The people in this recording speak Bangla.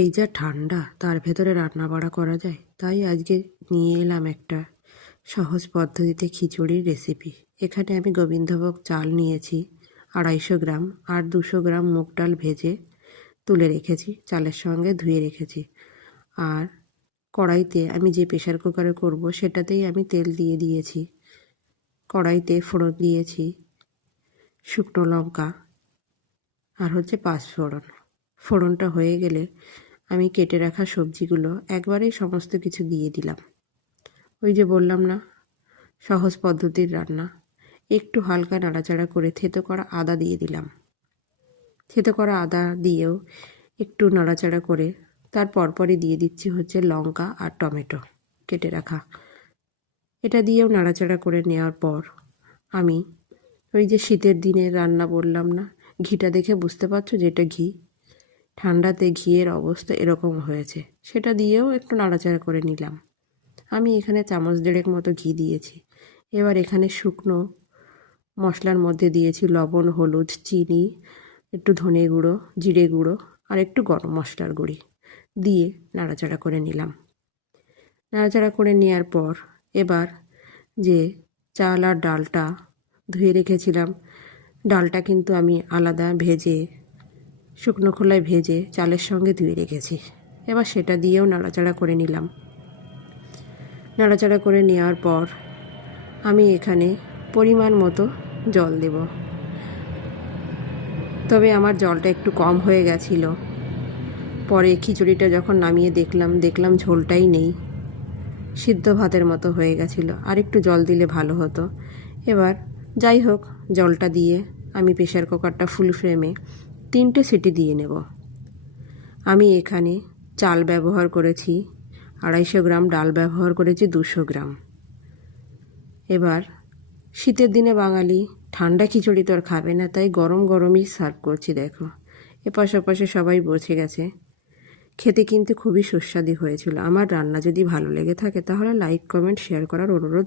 এই যা ঠান্ডা তার ভেতরে রান্না বাড়া করা যায়, তাই আজকে নিয়ে এলাম একটা সহজ পদ্ধতিতে খিচুড়ির রেসিপি। এখানে আমি গোবিন্দভোগ চাল নিয়েছি 250 গ্রাম, আর 200 গ্রাম মুগ ডাল ভেজে তুলে রেখেছি, চালের সঙ্গে ধুয়ে রেখেছি। আর কড়াইতে আমি যে প্রেশার কুকারে করব সেটাতেই আমি তেল দিয়ে দিয়েছি। কড়াইতে ফোড়ন দিয়েছি শুকনো লঙ্কা আর পাঁচফোড়ন। ফোড়নটা হয়ে গেলে আমি কেটে রাখা সবজিগুলো একবারেই সমস্ত কিছু দিয়ে দিলাম। ওই যে বললাম না, সহজ পদ্ধতির রান্না। একটু হালকা নাড়াচাড়া করে থেতো করা আদা দিয়ে দিলাম। থেতো করা আদা দিয়েও একটু নাড়াচাড়া করে তার পরপরই দিয়ে দিচ্ছি লঙ্কা আর টমেটো কেটে রাখা। এটা দিয়েও নাড়াচাড়া করে নেওয়ার পর আমি ওই যে শীতের দিনের রান্না বললাম না, ঘিটা দেখে বুঝতে পারছো যে এটা ঘি। ঠান্ডাতে ঘিয়ের অবস্থা এরকম হয়েছে, সেটা দিয়েও একটু নাড়াচাড়া করে নিলাম। আমি এখানে 1.5 চামচ মতো ঘি দিয়েছি। এবার এখানে শুকনো মশলার মধ্যে দিয়েছি লবণ, হলুদ, চিনি, একটু ধনে গুঁড়ো, জিরে গুঁড়ো আর একটু গরম মশলার গুঁড়ি দিয়ে নাড়াচাড়া করে নিলাম। নাড়াচাড়া করে নেওয়ার পর এবার যে চাল আর ডালটা ধুয়ে রেখেছিলাম, ডালটা কিন্তু আমি আলাদা ভেজে শুকনো খোলায় ভেজে চালের সঙ্গে ধুয়ে রেখেছি। এবার সেটা দিয়েও নাড়াচাড়া করে নিলাম। নাড়াচাড়া করে নেওয়ার পর আমি এখানে পরিমাণ মতো জল দেব। তবে আমার জলটা একটু কম হয়ে গেছিলো। পরে খিচুড়িটা যখন নামিয়ে দেখলাম ঝোলটাই নেই, সিদ্ধ ভাতের মতো হয়ে গেছিলো। আর একটু জল দিলে ভালো হতো। এবার যাই হোক, জলটা দিয়ে আমি প্রেশার কুকারটা ফুল ফ্লেমে 3টে সিটি দিয়ে নেব। আমি এখানে চাল ব্যবহার করেছি 250 গ্রাম, ডাল ব্যবহার করেছি 200 গ্রাম। এবার শীতের দিনে বাঙালি ঠান্ডা খিচুড়ি তো আর খাবে না, তাই গরম গরমই সার্ভ করছি। দেখো, এপাশ ওপাশে সবাই বসে গেছে। খেতে কিন্তু খুবই সুস্বাদু হয়েছিল। আমার রান্না যদি ভালো লেগে থাকে তাহলে লাইক, কমেন্ট, শেয়ার করার অনুরোধ।